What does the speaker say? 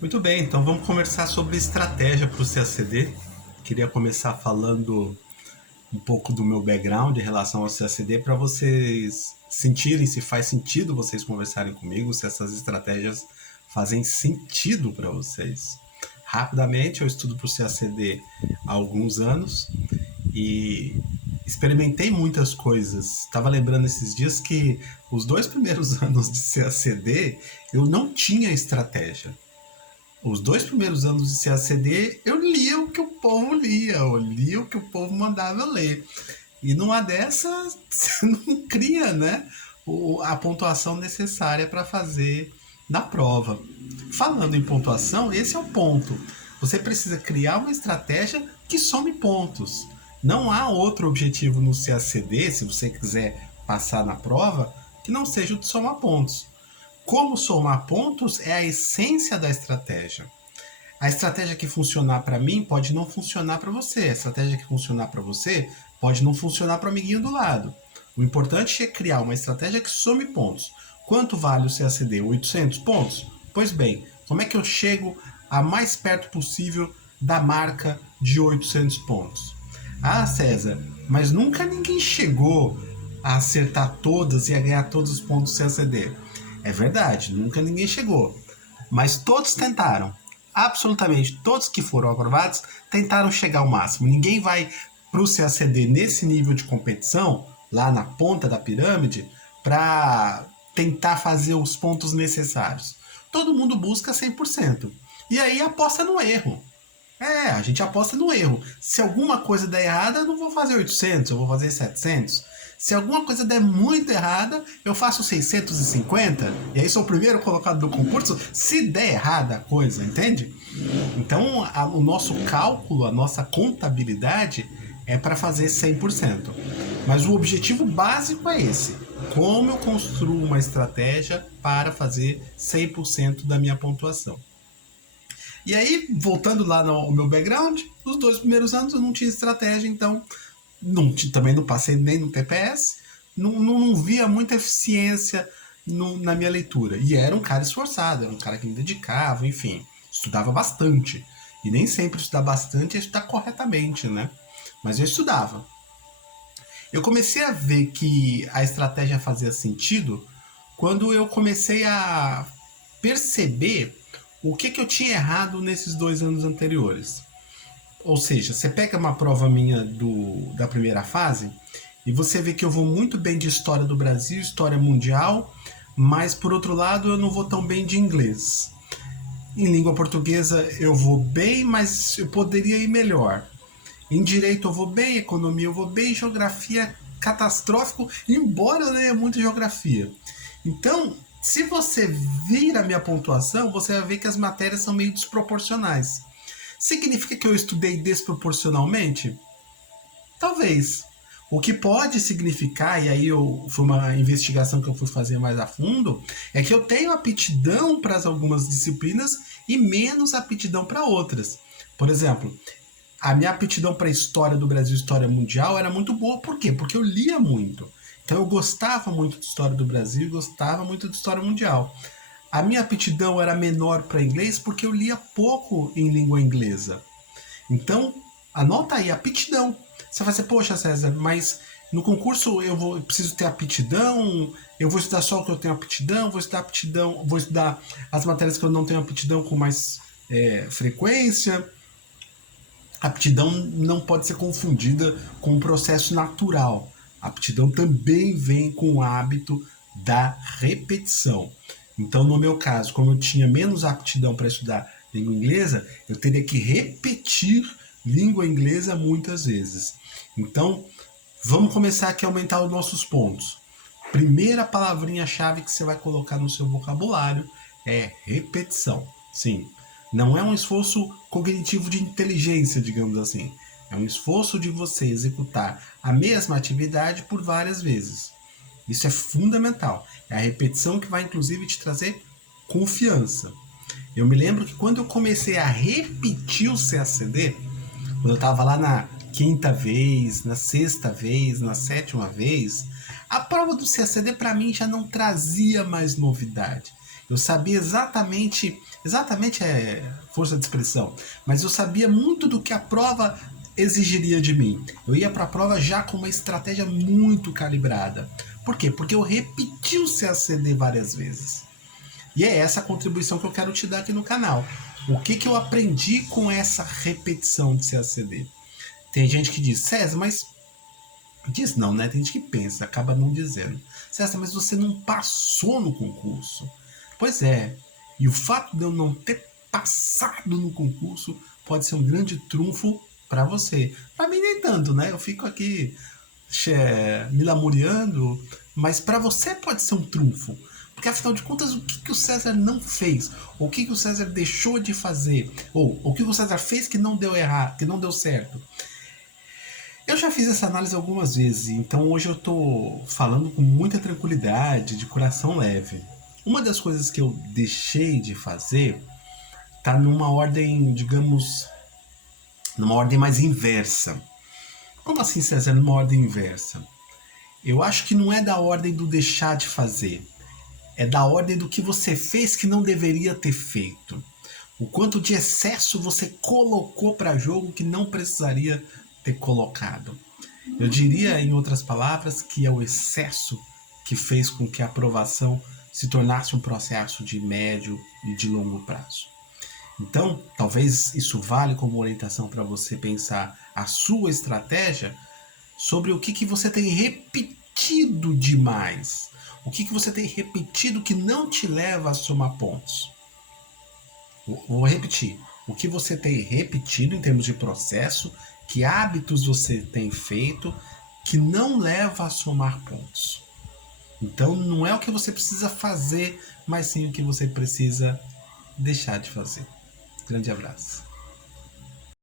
Muito bem, então vamos conversar sobre estratégia para o CACD. Queria começar falando um pouco do meu background em relação ao CACD para vocês sentirem se faz sentido vocês conversarem comigo, se essas estratégias fazem sentido para vocês. Rapidamente, eu estudo para o CACD há alguns anos e experimentei muitas coisas. Estava lembrando esses dias que os 2 primeiros anos de CACD eu não tinha estratégia. Os 2 primeiros anos de CACD, eu lia o que o povo lia, eu lia o que o povo mandava eu ler. E numa dessas, você não cria, né, a pontuação necessária para fazer na prova. Falando em pontuação, esse é o ponto. Você precisa criar uma estratégia que some pontos. Não há outro objetivo no CACD, se você quiser passar na prova, que não seja o de somar pontos. Como somar pontos é a essência da estratégia. A estratégia que funcionar para mim pode não funcionar para você. A estratégia que funcionar para você pode não funcionar para o amiguinho do lado. O importante é criar uma estratégia que some pontos. Quanto vale o CACD? 800 pontos? Pois bem, como é que eu chego a mais perto possível da marca de 800 pontos? Ah, César, mas nunca ninguém chegou a acertar todas e a ganhar todos os pontos do CACD. É verdade, nunca ninguém chegou. Mas todos tentaram. Absolutamente todos que foram aprovados tentaram chegar ao máximo. Ninguém vai para o CACD nesse nível de competição, lá na ponta da pirâmide, para tentar fazer os pontos necessários. Todo mundo busca 100%. E aí aposta no erro. A gente aposta no erro. Se alguma coisa der errada, eu não vou fazer 800, eu vou fazer 700. Se alguma coisa der muito errada, eu faço 650, e aí sou o primeiro colocado do concurso, se der errada a coisa, entende? Então, o nosso cálculo, a nossa contabilidade é para fazer 100%. Mas o objetivo básico é esse. Como eu construo uma estratégia para fazer 100% da minha pontuação. E aí, voltando lá no meu background, os 2 primeiros anos eu não tinha estratégia, então também não passei nem no TPS, não via muita eficiência na minha leitura. E era um cara esforçado, era um cara que me dedicava, enfim, estudava bastante. E nem sempre estudar bastante é estudar corretamente, né? Mas eu estudava. Eu comecei a ver que a estratégia fazia sentido quando eu comecei a perceber o que eu tinha errado nesses 2 anos anteriores. Ou seja, você pega uma prova minha da primeira fase e você vê que eu vou muito bem de história do Brasil, história mundial, mas por outro lado eu não vou tão bem de inglês. Em língua portuguesa eu vou bem, mas eu poderia ir melhor. Em direito eu vou bem, economia eu vou bem, geografia catastrófico, embora eu leia muito geografia. Então, se você vir a minha pontuação, você vai ver que as matérias são meio desproporcionais. Significa que eu estudei desproporcionalmente? Talvez. O que pode significar, e aí foi uma investigação que eu fui fazer mais a fundo, é que eu tenho aptidão para algumas disciplinas e menos aptidão para outras. Por exemplo, a minha aptidão para história do Brasil, história mundial, era muito boa. Por quê? Porque eu lia muito. Então eu gostava muito de história do Brasil e gostava muito de história mundial. A minha aptidão era menor para inglês porque eu lia pouco em língua inglesa. Então, anota aí, aptidão. Você vai dizer, poxa, César, mas no concurso eu preciso ter aptidão, eu vou estudar só o que eu tenho aptidão, vou estudar as matérias que eu não tenho aptidão com mais frequência. Aptidão não pode ser confundida com um processo natural. A aptidão também vem com o hábito da repetição. Então, no meu caso, como eu tinha menos aptidão para estudar língua inglesa, eu teria que repetir língua inglesa muitas vezes. Então, vamos começar aqui a aumentar os nossos pontos. Primeira palavrinha-chave que você vai colocar no seu vocabulário é repetição. Sim, não é um esforço cognitivo de inteligência, digamos assim. É um esforço de você executar a mesma atividade por várias vezes. Isso é fundamental. É a repetição que vai, inclusive, te trazer confiança. Eu me lembro que quando eu comecei a repetir o CACD, quando eu estava lá na quinta vez, na sexta vez, na sétima vez, a prova do CACD para mim já não trazia mais novidade. Eu sabia exatamente é força de expressão, mas eu sabia muito do que a prova exigiria de mim. Eu ia para a prova já com uma estratégia muito calibrada. Por quê? Porque eu repeti o CACD várias vezes. E é essa a contribuição que eu quero te dar aqui no canal. O que eu aprendi com essa repetição de CACD? Tem gente que diz, César, mas... Diz não, né? Tem gente que pensa, acaba não dizendo. César, mas você não passou no concurso. Pois é. E o fato de eu não ter passado no concurso pode ser um grande trunfo para você. Para mim nem tanto, né? Eu fico aqui me lamuriando, mas para você pode ser um trunfo. Porque afinal de contas, o que o César não fez? Ou o que o César deixou de fazer? Ou o que o César fez que não deu errado, que não deu certo? Eu já fiz essa análise algumas vezes, então hoje eu tô falando com muita tranquilidade, de coração leve. Uma das coisas que eu deixei de fazer tá numa ordem, digamos, numa ordem mais inversa. Como assim, César, numa ordem inversa? Eu acho que não é da ordem do deixar de fazer, é da ordem do que você fez que não deveria ter feito. O quanto de excesso você colocou para jogo que não precisaria ter colocado. Eu diria, em outras palavras, que é o excesso que fez com que a aprovação se tornasse um processo de médio e de longo prazo. Então, talvez isso vale como orientação para você pensar a sua estratégia sobre o que você tem repetido demais. O que você tem repetido que não te leva a somar pontos. Vou repetir. O que você tem repetido em termos de processo, que hábitos você tem feito que não leva a somar pontos. Então não é o que você precisa fazer, mas sim o que você precisa deixar de fazer. Grande abraço.